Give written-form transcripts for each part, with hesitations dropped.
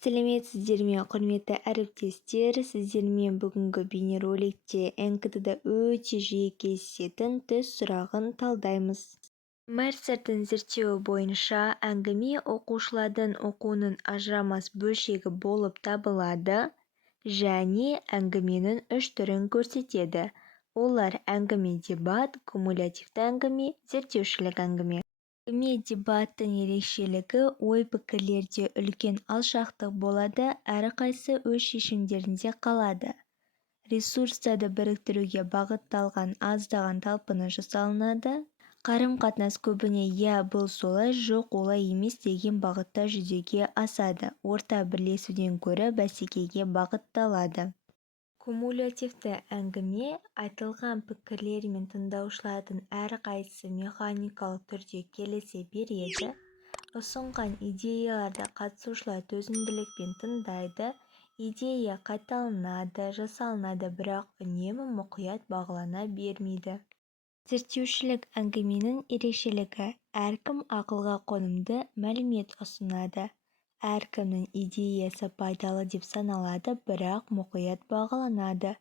сәлеметсіздер ме, құрметті әріптестер. Сіздермен бүгінгі бейнероликте НКТ-да өте жиі кездесетін тест сұрағын талдаймыз. Мерсердің зерттеуі бойынша әңгіме оқушылардың оқуының ажырамас бөлшегі болып табылады және әңгіменің үш түрін көрсетеді. Олар әңгіме дебат, кумулятивті әңгіме, зерттеушілік әңгіме. Әңгіме-дебаттың ерекшелігі ой-пікірлерде үлкен алшақтық болады, әрқайсысы өз шешімдерінде қалады. Ресурстарды біріктіруге бағытталған аздаған талпыныс жасалынады. Қарым-қатынас көбіне «я, бұл солай, жоқ, олай емес» деген бағытта жүзеге асады. Орта бірлесуден гөрі бәсекеге бағытталады. Кумулятивті әңгіме айтылған пікірлер мен тыңдаушылардың әрқайсысы механикалық түрде келісе береді. Ұсынған идеяларды қатысушылар төзімділікпен тыңдайды. Идея қайталанады, жасалынады, бірақ үнемі мұқият бағалана бермейді. Зерттеушілік әңгіменің ерекшелігі: әркім ақылға қонымды мәлімет ұсынады. Әркімнің идеясы пайдалы деп саналады, бірақ мұқият бағаланады.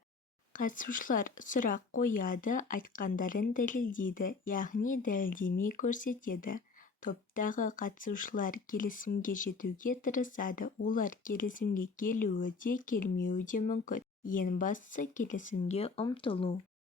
Қатысушылар сұрақ қояды, айтқандарын дәлелдейді, яғни дәлелдемей көрсетеді. Топтағы қатысушылар келісімге жетуге тырысады. Олар келісімге келуі де, келмеуі де мүмкін. Ең бастысы келісімге ұмтылу.